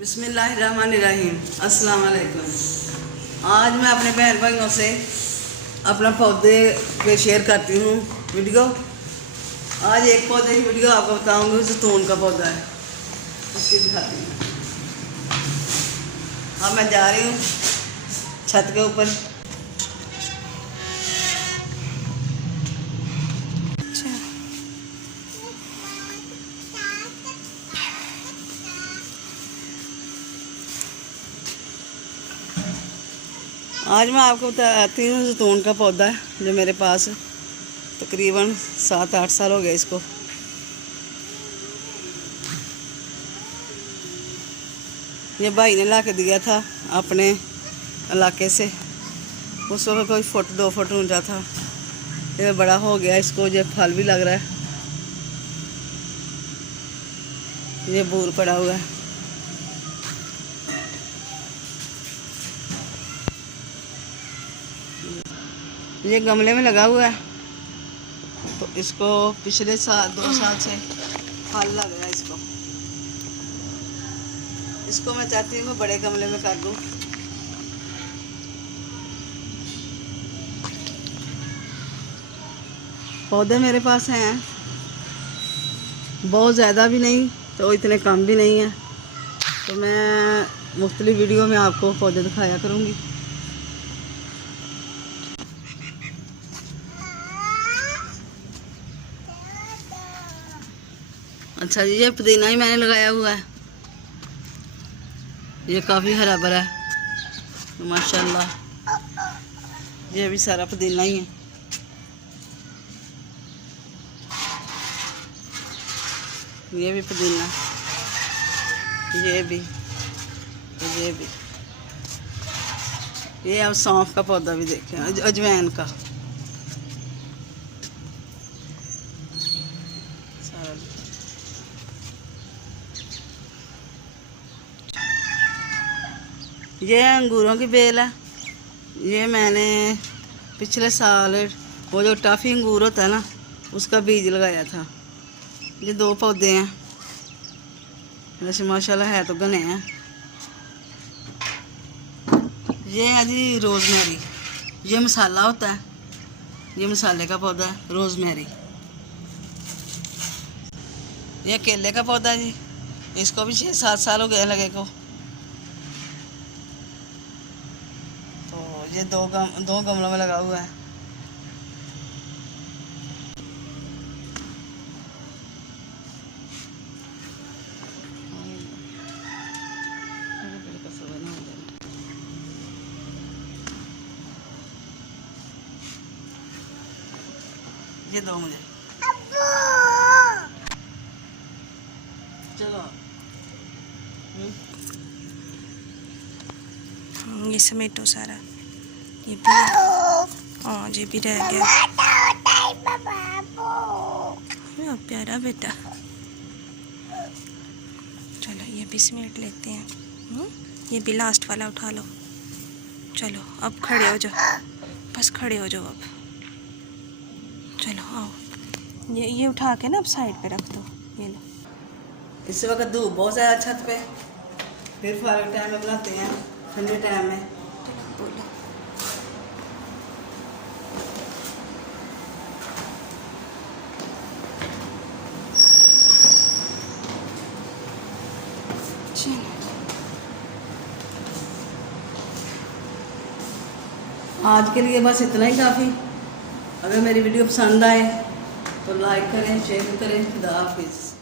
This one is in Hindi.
बिस्मिल्लाहिर्रहमानिर्रहीम। अस्सलाम वालेकुम। आज मैं अपने बहन भाइयों से अपना पौधे पे शेयर करती हूँ वीडियो। आज एक पौधे की वीडियो आपको बताऊँगी, जैतून का पौधा है, उसकी दिखाती हूँ। हाँ, मैं जा रही हूँ छत के ऊपर। आज मैं आपको बताती हूँ जैतून का पौधा है जो मेरे पास तकरीबन 7-8 साल हो गए इसको। ये भाई ने ला के दिया था अपने इलाके से। उस वक्त कोई 1-2 फुट ऊंचा था। ये बड़ा हो गया, इसको ये फल भी लग रहा है। ये बूर पड़ा हुआ है। ये गमले में लगा हुआ है, तो इसको पिछले साल 2 साल से फल लग रहा है इसको मैं चाहती हूँ मैं बड़े गमले में कर दूँ। पौधे मेरे पास हैं, बहुत ज़्यादा भी नहीं तो इतने कम भी नहीं है, तो मैं मुख्तलिफ वीडियो में आपको पौधे दिखाया करूँगी। अच्छा जी, ये पुदीना ही मैंने लगाया हुआ है। ये काफ़ी हरा भरा है माशाल्लाह। ये भी सारा पुदीना ही है। ये भी पुदीना, ये भी, ये भी। ये अब सौंफ का पौधा भी देखें, अजवाइन का। ये अंगूरों की बेल है। ये मैंने पिछले साल वो जो टॉफ़ी अंगूर होता है ना, उसका बीज लगाया था। ये 2 पौधे हैं, वैसे माशाल्लाह है तो घने हैं। ये है जी रोज़मेरी। ये मसाला होता है, ये मसाले का पौधा है रोज़मेरी। ये केले का पौधा है जी, इसको भी 6-7 साल हो गए लगे को। ये दो गमलों में लगा हुआ है। ये दो मुझे, चलो। ये समेटो सारा, ये भी, हाँ ये भी रह गया। प्यारा बेटा, चलो ये भी समेट लेते हैं। ये भी लास्ट वाला उठा लो। चलो अब खड़े हो जाओ, बस खड़े हो जाओ अब। चलो आओ, ये उठा के ना अब साइड पे रख दो। ये लो। इस वक्त धूप बहुत ज़्यादा छत पे, फिर फारग टाइम में बनाते हैं ठंडे टाइम में। बोलो आज के लिए बस इतना ही काफ़ी। अगर मेरी वीडियो पसंद आए तो लाइक करें, शेयर करें। खुदा हाफिज़।